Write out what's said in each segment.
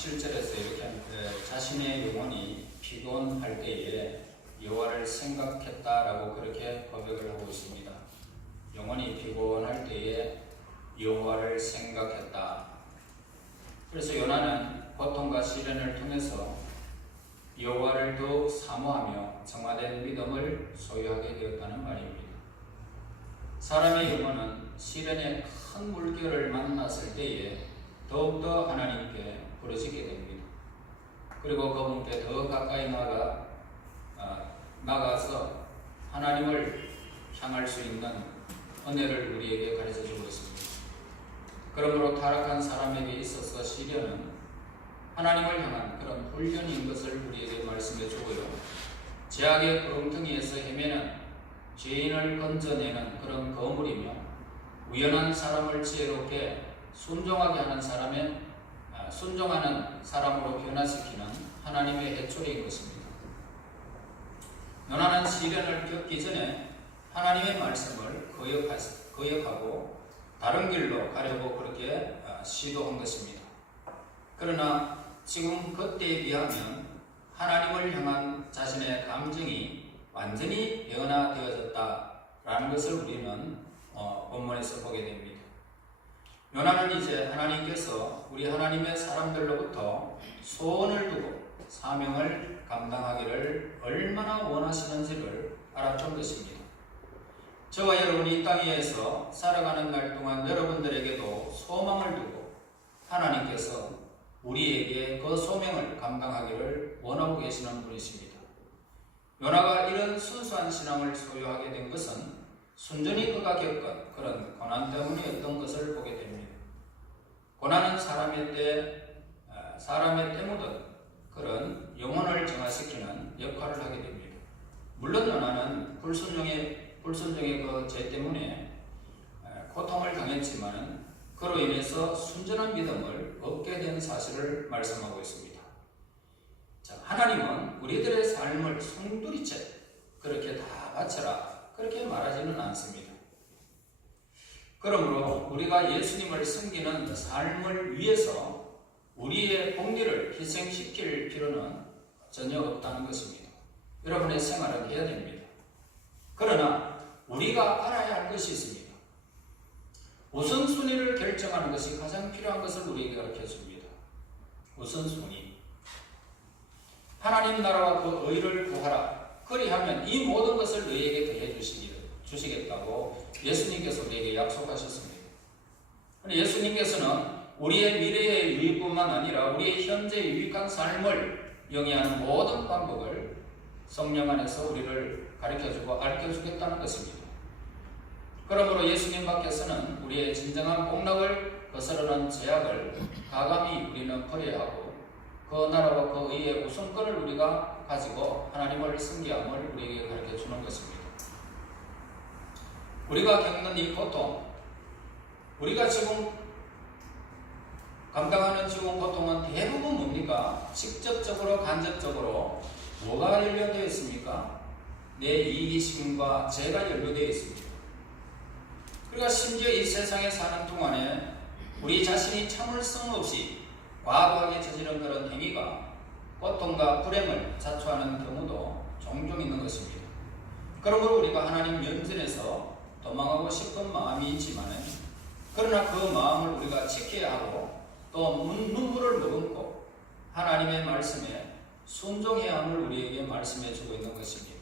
7절에서 이렇게 자신의 영혼이 피곤할 때에 여호와를 생각했다라고 그렇게 고백을 하고 있습니다. 영혼이 피곤할 때에 여호와를 생각했다. 그래서 요나는 고통과 시련을 통해서 여호와를 더욱 사모하며 정화된 믿음을 소유하게 되었다는 말입니다. 사람의 영혼은 시련의 큰 물결을 만났을 때에 더욱더 하나님께 부르짖게 됩니다. 그리고 그분께 더 가까이 나가서 하나님을 향할 수 있는 은혜를 우리에게 가르쳐주고 있습니다. 그러므로 타락한 사람에게 있어서 시련은 하나님을 향한 그런 훈련인 것을 우리에게 말씀해 주고요. 죄악의 구렁텅이에서 헤매는 죄인을 건져내는 그런 거물이며 우연한 사람을 지혜롭게 순종하는 사람으로 변화시키는 하나님의 해초리인 것입니다. 요나는 시련을 겪기 전에 하나님의 말씀을 거역하고 다른 길로 가려고 그렇게 시도한 것입니다. 그러나 지금 그때에 비하면 하나님을 향한 자신의 감정이 완전히 변화되어졌다라는 것을 우리는 본문에서 보게 됩니다. 요나는 이제 하나님께서 우리 하나님의 사람들로부터 소원을 두고 사명을 감당하기를 얼마나 원하시는지를 알았던 것입니다. 저와 여러분이 이 땅에서 살아가는 날 동안 여러분들에게도 소망을 두고 하나님께서 우리에게 그 소명을 감당하기를 원하고 계시는 분이십니다. 요나가 이런 순수한 신앙을 소유하게 된 것은 순전히 그가 겪은 그런 고난 때문이었던 것을 보게 됩니다. 고난은 사람의 때 묻은 그런 영혼을 정화시키는 역할을 하게 됩니다. 물론 요나는 불순종의 그 죄 때문에 고통을 당했지만 그로 인해서 순전한 믿음을 얻게 된 사실을 말씀하고 있습니다. 자, 하나님은 우리들의 삶을 송두리째 그렇게 다 바쳐라 그렇게 말하지는 않습니다. 그러므로 우리가 예수님을 섬기는 삶을 위해서 우리의 복리를 희생시킬 필요는 전혀 없다는 것입니다. 여러분의 생활은 해야 됩니다. 그러나 우리가 알아야 할 것이 있습니다. 우선순위를 결정하는 것이 가장 필요한 것을 우리에게 가르쳐줍니다. 우선순위. 하나님 나라와 그 의를 구하라. 그리하면 이 모든 것을 너희에게 더해 주시겠다고 예수님께서 우리에게 약속하셨습니다. 예수님께서는 우리의 미래의 유익뿐만 아니라 우리의 현재 유익한 삶을 영위하는 모든 방법을 성령 안에서 우리를 가르쳐주고 알려주겠다는 것입니다. 그러므로 예수님 밖에서는 우리의 진정한 복락을 거스르는 죄악을 가감히 우리는 버려야 하고 그 나라와 그 의의 우선권을 우리가 가지고 하나님을 섬기함을 우리에게 가르쳐주는 것입니다. 우리가 겪는 이 고통, 우리가 지금 감당하는 지금 고통은 대부분 뭡니까? 직접적으로 간접적으로 뭐가 연결되어 있습니까? 내 이기심과 죄가 연결되어 있습니다. 그러니까 심지어 이 세상에 사는 동안에 우리 자신이 참을성 없이 과도하게 저지른 그런 행위가 고통과 불행을 자초하는 경우도 종종 있는 것입니다. 그러므로 우리가 하나님 면전에서 도망하고 싶은 마음이 있지만 그러나 그 마음을 우리가 지켜야 하고 또 눈물을 머금고 하나님의 말씀에 순종해야 함을 우리에게 말씀해 주고 있는 것입니다.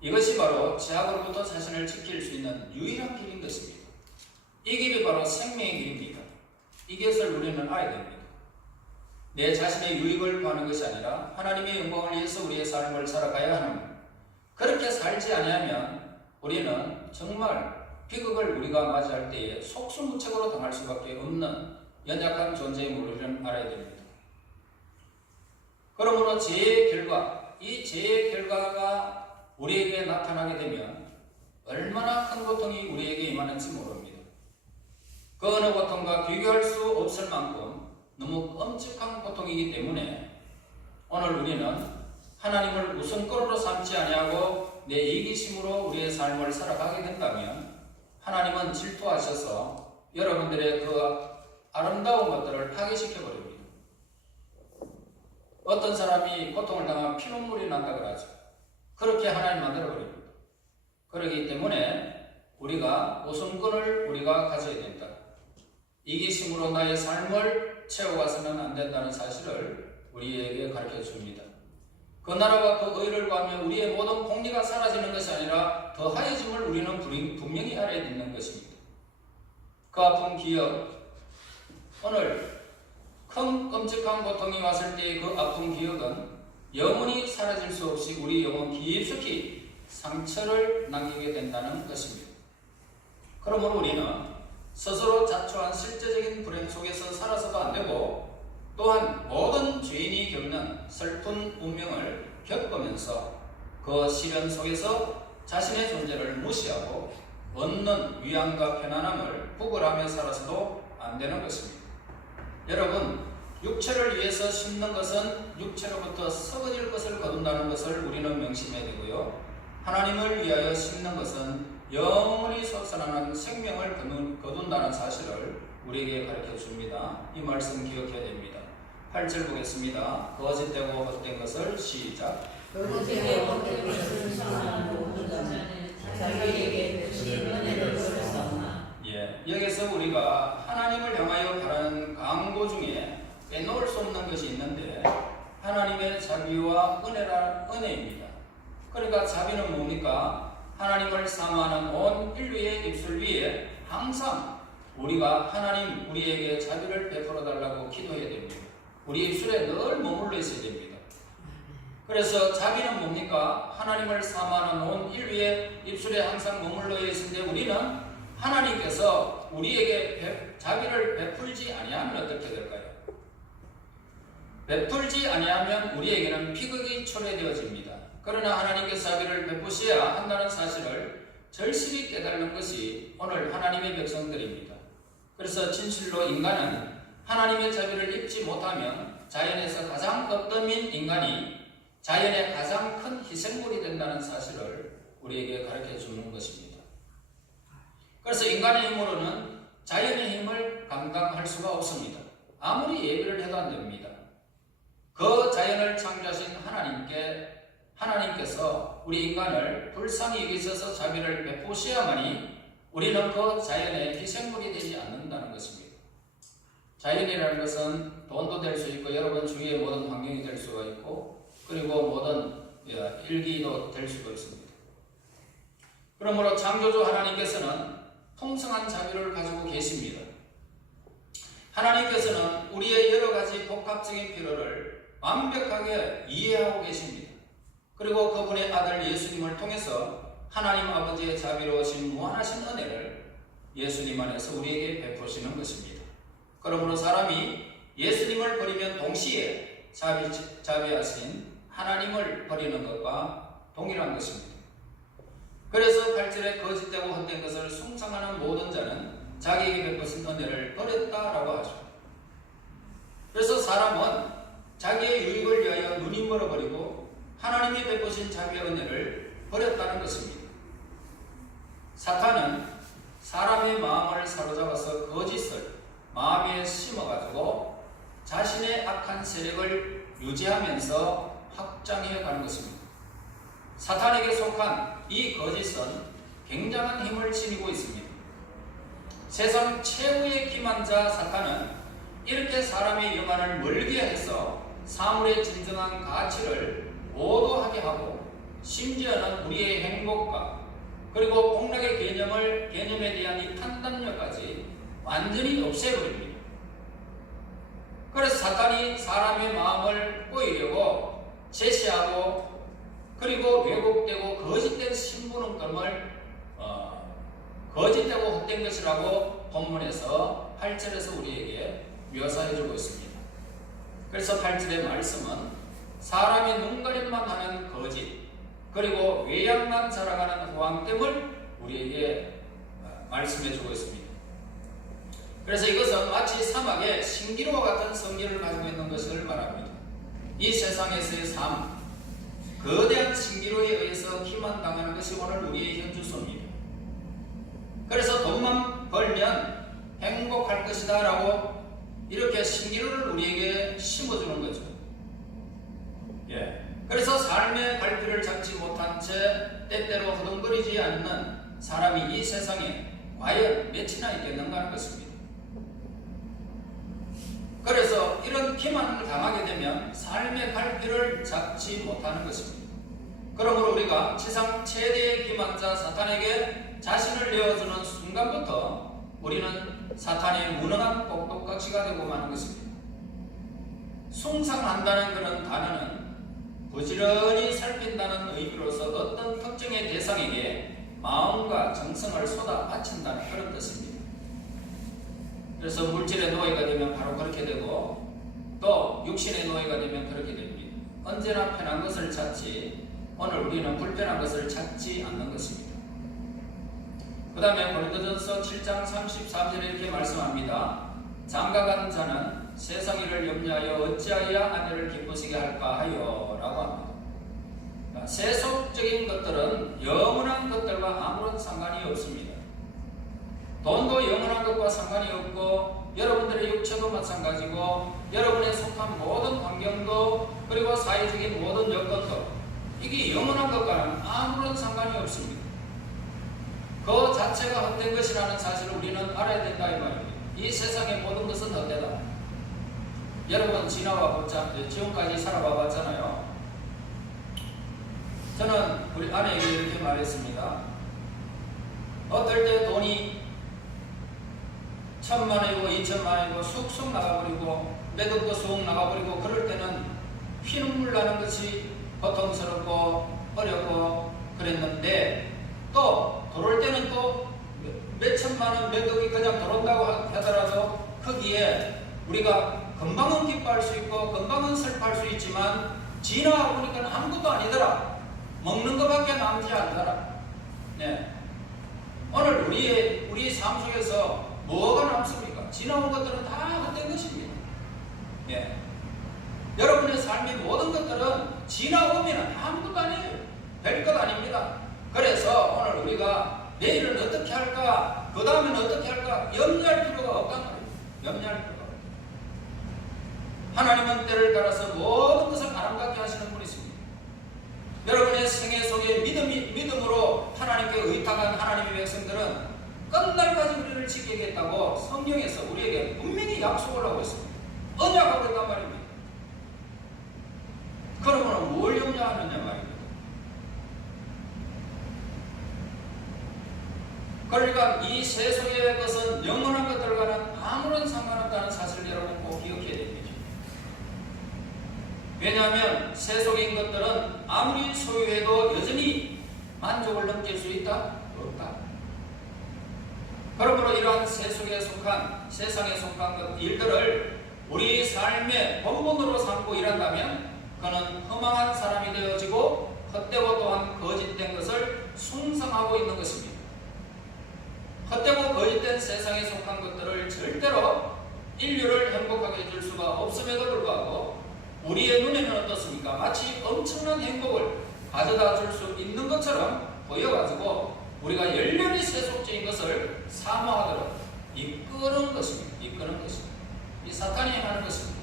이것이 바로 죄악으로부터 자신을 지킬 수 있는 유일한 길인 것입니다. 이 길이 바로 생명의 길입니다. 이것을 우리는 알아야 됩니다. 내 자신의 유익을 구하는 것이 아니라 하나님의 영광을 위해서 우리의 삶을 살아가야 하는, 그렇게 살지 아니하면 우리는 정말 비극을 우리가 맞이할 때에 속수무책으로 당할 수밖에 없는 연약한 존재임을 우리는 알아야 됩니다. 그러므로 죄의 결과, 이 죄의 결과가 우리에게 나타나게 되면 얼마나 큰 고통이 우리에게 임하는지 모릅니다. 그 어느 고통과 비교할 수 없을 만큼 너무 엄측한 고통이기 때문에 오늘 우리는 하나님을 우선권으로 삼지 아니하고 내 이기심으로 우리의 삶을 살아가게 된다면 하나님은 질투하셔서 여러분들의 그 아름다운 것들을 파괴시켜 버립니다. 어떤 사람이 고통을 당하면 피눈물이 난다 그러죠. 그렇게 하나님 만들어버립니다. 그렇기 때문에 우리가 우선권을 우리가 가져야 된다. 이기심으로 나의 삶을 채워가서는 안 된다는 사실을 우리에게 가르쳐 줍니다. 그 나라와 그 의를 구하며 우리의 모든 공리가 사라지는 것이 아니라 더하여짐을 우리는 분명히 알아야 되는 것입니다. 그 아픈 기억, 오늘 큰 끔찍한 고통이 왔을 때의 그 아픈 기억은 영원히 사라질 수 없이 우리 영혼 깊숙이 상처를 남기게 된다는 것입니다. 그러므로 우리는 스스로 자초한 실제적인 불행 속에서 살아서도 안 되고, 또한 모든 죄인이 겪는 슬픈 운명을 겪으면서 그 시련 속에서 자신의 존재를 무시하고 얻는 위안과 편안함을 부글하며 살아서도 안 되는 것입니다. 여러분, 육체를 위해서 심는 것은 육체로부터 썩어질 것을 거둔다는 것을 우리는 명심해야 되고요. 하나님을 위하여 심는 것은 영원히 솟아나는 생명을 거둔다는 사실을 우리에게 가르쳐 줍니다. 이 말씀 기억해야 됩니다. 8절 보겠습니다. 거짓되고 헛된 것을 시작. 거짓되고 헛된 것을 상하고 자기에게 베푸신 은혜를 버렸사오나. 여기서 우리가 하나님을 향하여 바라는 강구 중에 빼놓을 수 없는 것이 있는데, 하나님의 자비와 은혜입니다. 그러니까 자비는 뭡니까? 하나님을 사모하는 온 인류의 입술 위에 항상 우리가 하나님 우리에게 자비를 베풀어 달라고 기도해야 됩니다. 우리 입술에 늘 머물러 있어야 됩니다. 그래서 자비는 뭡니까? 하나님을 사모하는 온 인류의 입술에 항상 머물러 있는데, 우리는 하나님께서 우리에게 자비를 베풀지 아니하면 어떻게 될까요? 베풀지 아니하면 우리에게는 비극이 초래되어집니다. 그러나 하나님께서 자비를 베푸셔야 한다는 사실을 절실히 깨달는 것이 오늘 하나님의 백성들입니다. 그래서 진실로 인간은 하나님의 자비를 입지 못하면 자연에서 가장 어떠민 인간이 자연의 가장 큰 희생물이 된다는 사실을 우리에게 가르쳐 주는 것입니다. 그래서 인간의 힘으로는 자연의 힘을 감당할 수가 없습니다. 아무리 예배를 해도 안 됩니다. 그 자연을 창조하신 하나님께서 우리 인간을 불쌍히 여기셔서 자비를 베푸셔야만이 우리는 그 자연의 희생물이 되지 않는다는 것입니다. 자연이라는 것은 돈도 될 수 있고, 여러분 주위의 모든 환경이 될 수가 있고, 그리고 모든 일기도 될 수도 있습니다. 그러므로 창조주 하나님께서는 풍성한 자비를 가지고 계십니다. 하나님께서는 우리의 여러 가지 복합적인 필요를 완벽하게 이해하고 계십니다. 그리고 그분의 아들 예수님을 통해서 하나님 아버지의 자비로우신 무한하신 은혜를 예수님 안에서 우리에게 베푸시는 것입니다. 그러므로 사람이 예수님을 버리면 동시에 자비하신 하나님을 버리는 것과 동일한 것입니다. 그래서 8절에 거짓되고 헛된 것을 숭상하는 모든 자는 자기에게 베푸신 은혜를 버렸다라고 하죠. 그래서 사람은 자기의 유익을 위하여 눈이 멀어버리고 하나님이 베푸신 자비의 은혜를 버렸다는 것입니다. 사탄은 사람의 마음을 사로잡아서 거짓을 마음에 심어가지고 자신의 악한 세력을 유지하면서 확장해 가는 것입니다. 사탄에게 속한 이 거짓은 굉장한 힘을 지니고 있습니다. 세상 최후의 기만자 사탄은 이렇게 사람의 영안을 멀게 해서 사물의 진정한 가치를 오도하게 하고, 심지어는 우리의 행복과 그리고 복락의 개념에 대한 이 판단력까지 완전히 없애버립니다. 그래서 사탄이 사람의 마음을 꼬이려고 제시하고, 그리고 왜곡되고 거짓된 신부름감을 거짓되고 헛된 것이라고 본문에서 8절에서 우리에게 묘사해주고 있습니다. 그래서 8절의 말씀은 사람이 눈가림만 하는 거짓, 그리고 외양만 자라가는 호황됨을 우리에게 말씀해주고 있습니다. 그래서 이것은 마치 사막에 신기루와 같은 성질을 가지고 있는 것을 말합니다. 이 세상에서의 삶, 거대한 신기루에 의해서 기만당하는 것이 오늘 우리의 현주소입니다. 그래서 돈만 벌면 행복할 것이다 라고 이렇게 신기루를 우리에게 심어주는 거죠. 예. 그래서 삶의 갈피를 잡지 못한 채 때때로 허둥거리지 않는 사람이 이 세상에 과연 몇이나 있겠는가 하는 것입니다. 그래서 이런 기만을 당하게 되면 삶의 갈피를 잡지 못하는 것입니다. 그러므로 우리가 세상 최대의 기만자 사탄에게 자신을 내어주는 순간부터 우리는 사탄의 무능한 꼭두각시가 되고 마는 것입니다. 숭상한다는 그런 단어는 부지런히 살핀다는 의미로서 어떤 특정의 대상에게 마음과 정성을 쏟아 바친다는 그런 뜻입니다. 그래서 물질의 노예가 되면 바로 그렇게 되고 또 육신의 노예가 되면 그렇게 됩니다. 언제나 편한 것을 찾지 오늘 우리는 불편한 것을 찾지 않는 것입니다. 그 다음에 고린도전서 7장 33절에 이렇게 말씀합니다. 장가간 자는 세상 일을 염려하여 어찌하여 아내를 기쁘시게 할까 하여 라고 합니다. 그러니까 세속적인 것들은 영원한 것들과 아무런 상관이 없습니다. 돈도 영원한 것과 상관이 없고 여러분들의 육체도 마찬가지고 여러분의 속한 모든 환경도 그리고 사회적인 모든 여건도 이게 영원한 것과는 아무런 상관이 없습니다. 그 자체가 헛된 것이라는 사실을 우리는 알아야 된다 이 말입니다. 이 세상의 모든 것은 헛되다. 여러분 지금까지 살아와 봤잖아요. 저는 우리 아내에게 이렇게 말했습니다. 어떨 때 돈이 1,000만원이고 2,000만원이고 쑥쑥 나가버리고 매듭도 쑥 나가버리고 그럴 때는 피눈물 나는 것이 고통스럽고 어렵고 그랬는데 또 들어올 때는 또 몇천만원 매듭이 그냥 들어온다고 하더라도 거기에 우리가 금방은 기뻐할 수 있고 금방은 슬퍼할 수 있지만 지나가 보니까 아무것도 아니더라. 먹는 것밖에 남지 않더라. 네. 오늘 우리 삶 속에서 뭐가 남습니까? 지나온 것들은 다 헛된 것입니다. 예. 여러분의 삶의 모든 것들은 지나오면 아무것도 아니에요. 별것 아닙니다. 그래서 오늘 우리가 내일은 어떻게 할까? 그 다음엔 어떻게 할까? 염려할 필요가 없단 말이에요. 염려할 필요가 없어요. 하나님은 때를 따라서 모든 것을 아름답게 하시는 분이십니다. 여러분의 생애 속에 믿음으로 하나님께 의탁한 하나님의 백성들은 끝날까지 우리를 지키겠다고 성경에서 우리에게 분명히 약속을 하고 있습니다. 언약하고 있단 말입니다. 그러면 뭘 염려하느냐 말입니다. 그러니까 이 세속의 것은 영원한 것들과는 아무런 상관없다는 사실을 여러분 꼭 기억해야 됩니다. 왜냐하면 세속인 것들은 아무리 소유해도 여전히 만족을 넘길 수 있다? 없다. 그러므로 이러한 세상에 속한 일들을 우리 삶의 본분으로 삼고 일한다면 그는 허망한 사람이 되어지고 헛되고 또한 거짓된 것을 숭상하고 있는 것입니다. 헛되고 거짓된 세상에 속한 것들을 절대로 인류를 행복하게 해줄 수가 없음에도 불구하고 우리의 눈에는 어떻습니까? 마치 엄청난 행복을 가져다 줄 수 있는 것처럼 보여가지고 우리가 열렬히 세속적인 것을 사모하도록 이끄는 것입니다. 이 사탄이 행하는 것입니다.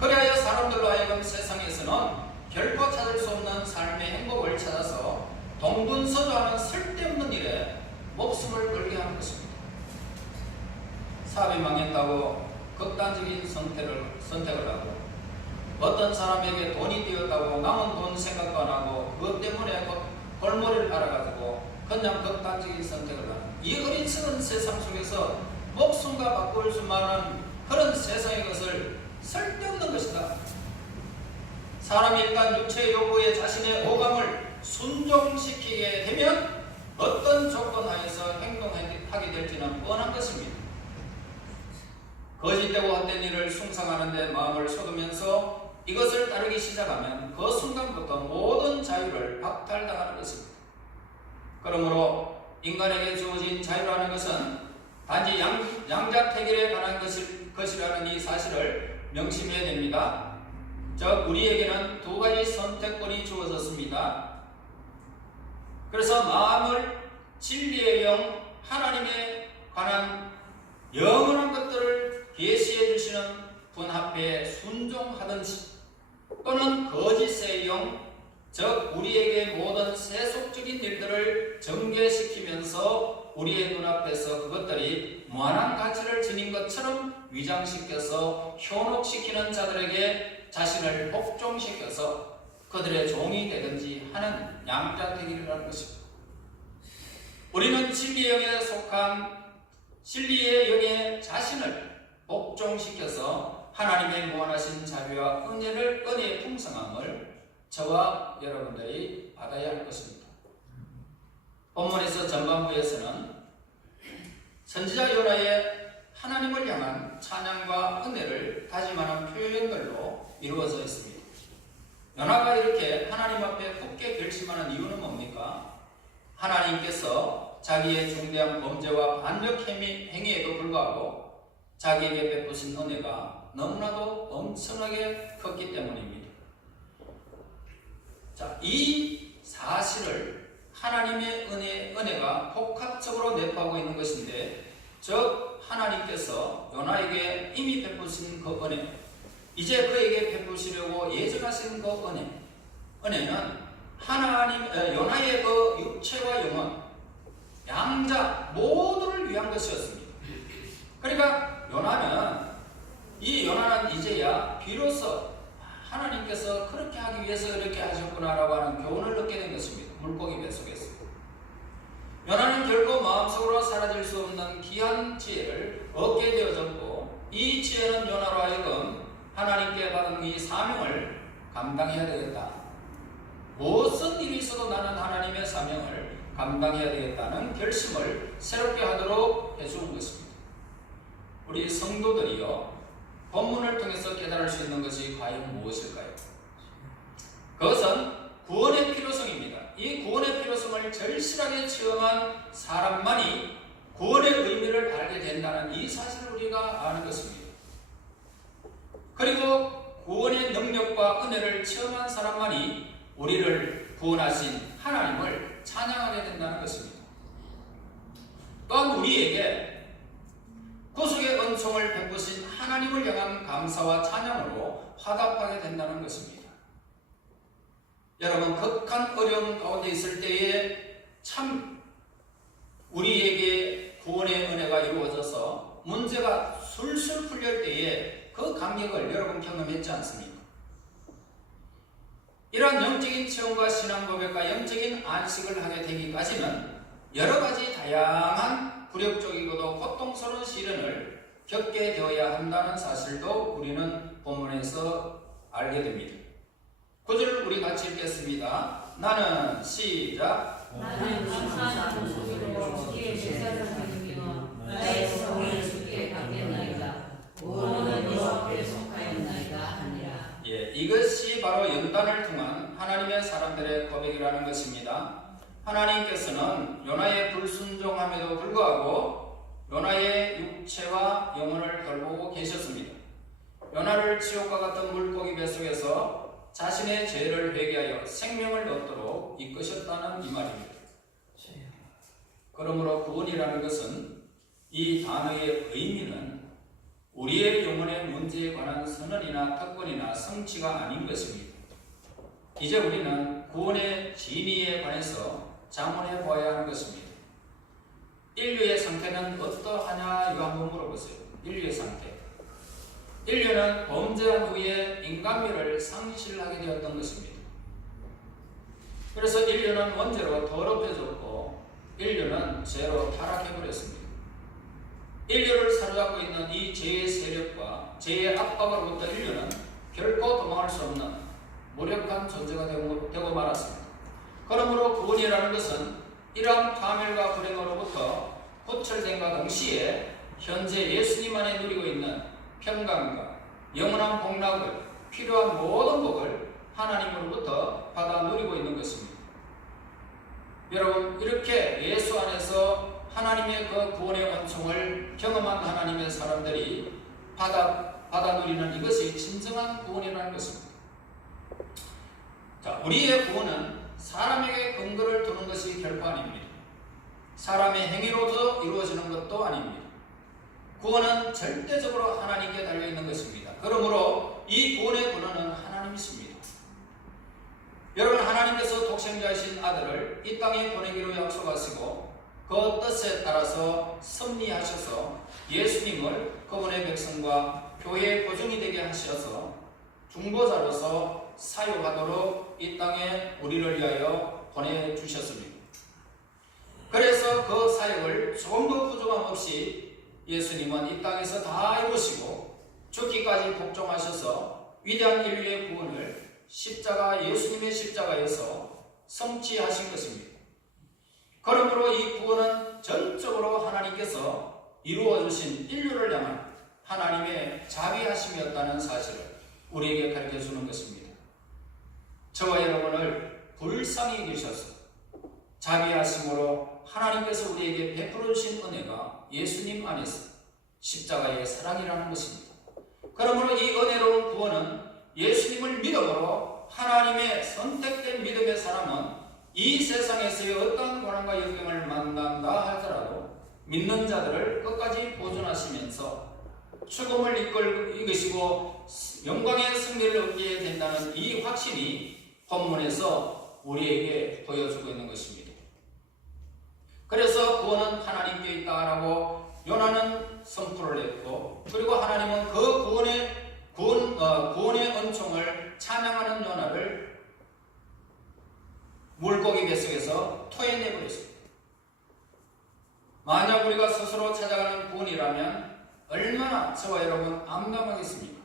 그리하여 사람들로 하여금 세상에서는 결코 찾을 수 없는 삶의 행복을 찾아서 동분서주하는 쓸데없는 일에 목숨을 걸게 하는 것입니다. 사업이 망했다고 극단적인 선택을 하고 어떤 사람에게 돈이 되었다고 남은 돈 생각도 안 하고 그것 때문에 골머리를 앓아가지고 그냥 극단적인 선택을 하는 이 어리석은 세상 속에서 목숨과 바꿀 수만한 그런 세상의 것을 쓸데없는 것이다. 사람이 일단 육체의 요구에 자신의 오감을 순종시키게 되면 어떤 조건 하에서 행동하게 될지는 뻔한 것입니다. 거짓되고 헛된 일을 숭상하는 데 마음을 쏟으면서 이것을 따르기 시작하면 그 순간부터 모든 자유를 박탈당하는 것입니다. 그러므로 인간에게 주어진 자유라는 것은 단지 양자택일에 관한 것이라는 이 사실을 명심해야 됩니다. 즉 우리에게는 두 가지 선택권이 주어졌습니다. 그래서 마음을 진리의 영 하나님에 관한 영원한 것들을 계시해 주시는 분 앞에 순종하든지 거짓의 영, 즉 우리에게 모든 세속적인 일들을 전개시키면서 우리의 눈앞에서 그것들이 무한한 가치를 지닌 것처럼 위장시켜서 현혹시키는 자들에게 자신을 복종시켜서 그들의 종이 되든지 하는 양자택일이라는 것입니다. 우리는 진리의 영에 속한 진리의 영에 자신을 복종시켜서 하나님의 무한하신 자비와 은혜의 풍성함을 저와 여러분들이 받아야 할 것입니다. 본문에서 전반부에서는 선지자 요나의 하나님을 향한 찬양과 은혜를 다짐하는 표현들로 이루어져 있습니다. 요나가 이렇게 하나님 앞에 굳게 결심하는 이유는 뭡니까? 하나님께서 자기의 중대한 범죄와 반역 행위에도 불구하고 자기에게 베푸신 은혜가 너무나도 엄청나게 컸기 때문입니다. 자, 이 사실을 하나님의 은혜가 복합적으로 내포하고 있는 것인데, 즉 하나님께서 요나에게 이미 베푸신 그 은혜, 이제 그에게 베푸시려고 예정하신 그 은혜는 요나의 그 육체와 영혼, 양자 모두를 위한 것이었습니다. 그러니까 요나는 이제야 비로소 하나님께서 그렇게 하기 위해서 이렇게 하셨구나라고 하는 교훈을 얻게 된 것입니다. 물고기 뱃속에서. 요나는 결코 마음속으로 사라질 수 없는 귀한 지혜를 얻게 되어졌고, 이 지혜는 요나로 하여금 하나님께 받은 이 사명을 감당해야 되겠다. 무슨 일이 있어도 나는 하나님의 사명을 감당해야 되겠다는 결심을 새롭게 하도록 해주는 것입니다. 우리 성도들이요, 본문을 통해서 깨달을 수 있는 것이 과연 무엇일까요? 그것은 구원의 필요성입니다. 이 구원의 필요성을 절실하게 체험한 사람만이 구원의 의미를 알게 된다는 이 사실을 우리가 아는 것입니다. 그리고 구원의 능력과 은혜를 체험한 사람만이 우리를 구원하신 하나님을 찬양하게 된다는 것입니다. 또한 우리에게 구속의 은총을 베푸신 하나님을 향한 감사와 찬양으로 화답하게 된다는 것입니다. 여러분, 극한 어려움 가운데 있을 때에 참 우리에게 구원의 은혜가 이루어져서 문제가 술술 풀릴 때에 그 감격을 여러분 경험했지 않습니까? 이러한 영적인 체험과 신앙 고백과 영적인 안식을 하게 되기까지는 여러 가지 다양한 굴욕적이고도 고통스러운 시련을 겪게 되어야 한다는 사실도 우리는 본문에서 알게 됩니다. 9절 우리 같이 읽겠습니다. 나는 시작. 나는 감사하는 목소리로 주의 제사를 드리며 나의 성을 주께 받겠나이다. 구원은 여호와께 속하였나이다 하니라. 예, 이것이 바로 연단을 통한 하나님의 사람들의 고백이라는 것입니다. 하나님께서는 요나의 불순종함에도 불구하고 요나의 육체와 영혼을 돌보고 계셨습니다. 요나를 지옥과 같은 물고기 뱃속에서 자신의 죄를 회개하여 생명을 얻도록 이끄셨다는 이 말입니다. 그러므로 구원이라는 것은, 이 단어의 의미는 우리의 영혼의 문제에 관한 선언이나 특권이나 성취가 아닌 것입니다. 이제 우리는 구원의 진위에 관해서 자문해 보아야 하는 것입니다. 인류의 상태는 어떠하냐 이거 한번 물어보세요. 인류의 상태. 인류는 범죄한 후에 인간미를 상실하게 되었던 것입니다. 그래서 인류는 원죄로 더럽혀졌고 인류는 죄로 타락해버렸습니다. 인류를 사로잡고 있는 이 죄의 세력과 죄의 압박으로부터 인류는 결코 도망할 수 없는 무력한 존재가 되고 말았습니다. 그러므로 구원이라는 것은 이러한 파멸과 불행으로부터 구출됨과 동시에 현재 예수님 안에 누리고 있는 평강과 영원한 복락을, 필요한 모든 복을 하나님으로부터 받아 누리고 있는 것입니다. 여러분, 이렇게 예수 안에서 하나님의 그 구원의 은총을 경험한 하나님의 사람들이 받아 누리는 이것이 진정한 구원이라는 것입니다. 자, 우리의 구원은 사람에게 근거를 두는 것이 결코 아닙니다. 사람의 행위로서 이루어지는 것도 아닙니다. 구원은 절대적으로 하나님께 달려있는 것입니다. 그러므로 이 구원의 근원은 하나님이십니다. 여러분, 하나님께서 독생자이신 아들을 이 땅에 보내기로 약속하시고 그 뜻에 따라서 섭리하셔서 예수님을 그분의 백성과 교회의 보증이 되게 하셔서 중보자로서 사용하도록 이 땅에 우리를 위하여 보내주셨습니다. 그래서 그 사역을 조금도 부족함 없이 예수님은 이 땅에서 다 이루시고 죽기까지 복종하셔서 위대한 인류의 구원을 예수님의 십자가에서 성취하신 것입니다. 그러므로 이 구원은 전적으로 하나님께서 이루어주신 인류를 향한 하나님의 자비하심이었다는 사실을 우리에게 가르쳐주는 것입니다. 저와 여러분을 불쌍히 여기셔서 자비하심으로 하나님께서 우리에게 베풀어 주신 은혜가 예수님 안에서 십자가의 사랑이라는 것입니다. 그러므로 이 은혜로운 구원은 예수님을 믿음으로 하나님의 선택된 믿음의 사람은 이 세상에서의 어떠한 고난과 역경을 만난다 하더라도 믿는 자들을 끝까지 보존하시면서 죽음을 이기시고 영광의 승리를 얻게 된다는 이 확신이 본문에서 우리에게 보여주고 있는 것입니다. 그래서 구원은 하나님께 있다라고 요나는 선포를 했고, 그리고 하나님은 그 구원의 은총을 찬양하는 요나를 물고기 뱃속에서 토해내버렸습니다. 만약 우리가 스스로 찾아가는 구원이라면 얼마나 저와 여러분 암담하겠습니까?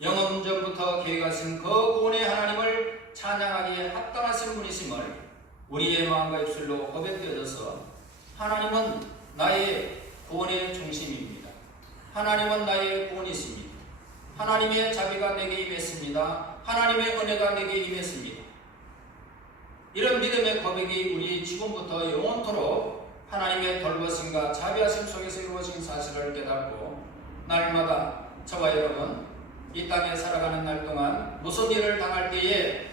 영원전부터 계획하신 그 구원의 하나님을 찬양하기에 합당하신 분이심을 우리의 마음과 입술로 고백되어져서 하나님은 나의 구원의 중심입니다. 하나님은 나의 구원이십니다. 하나님의 자비가 내게 임했습니다. 하나님의 은혜가 내게 임했습니다. 이런 믿음의 고백이 우리 지금부터 영원토록 하나님의 돌보심과 자비하심 속에서 이루어진 사실을 깨닫고 날마다 저와 여러분 이 땅에 살아가는 날 동안 무슨 일을 당할 때에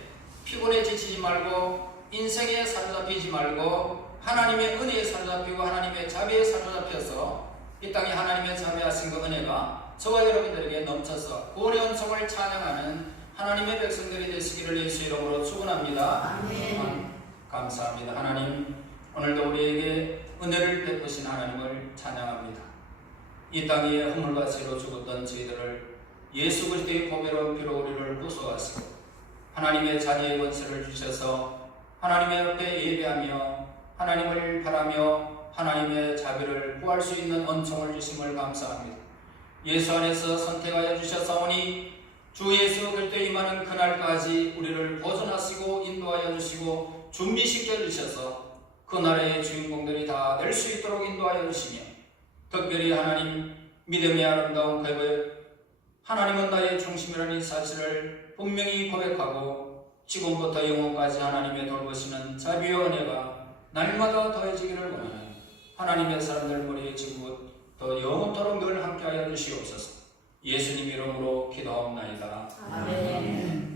피곤에 지치지 말고 인생에 사로잡히지 말고 하나님의 은혜에 사로잡히고 하나님의 자비에 사로잡혀서 이 땅에 하나님의 자비하신 그 은혜가 저와 여러분들에게 넘쳐서 구원의 은총을 찬양하는 하나님의 백성들이 되시기를 예수 이름으로 축원합니다. 아멘. 감사합니다. 하나님, 오늘도 우리에게 은혜를 베푸신 하나님을 찬양합니다. 이 땅에 허물과 죄로 죽었던 저희들을 예수 그리스도의 보배로운 피로 우리를 구속하시고 하나님의 자녀의 권세를 주셔서 하나님의 옆에 예배하며 하나님을 바라며 하나님의 자비를 구할 수 있는 은총을 주심을 감사합니다. 예수 안에서 선택하여 주셨사오니 주 예수 그리스도에 임하는 그날까지 우리를 보존하시고 인도하여 주시고 준비시켜 주셔서 그 나라의 주인공들이 다 될 수 있도록 인도하여 주시며 특별히 하나님 믿음의 아름다운 고백 하나님은 나의 중심이라는 사실을 분명히 고백하고 지금부터 영원까지 하나님의 돌보시는 자비와 은혜가 날마다 더해지기를 원하는 하나님의 사람들 머리에 지금부터 영원토록 늘 함께하여 주시옵소서. 예수님 이름으로 기도하옵나이다. 아멘.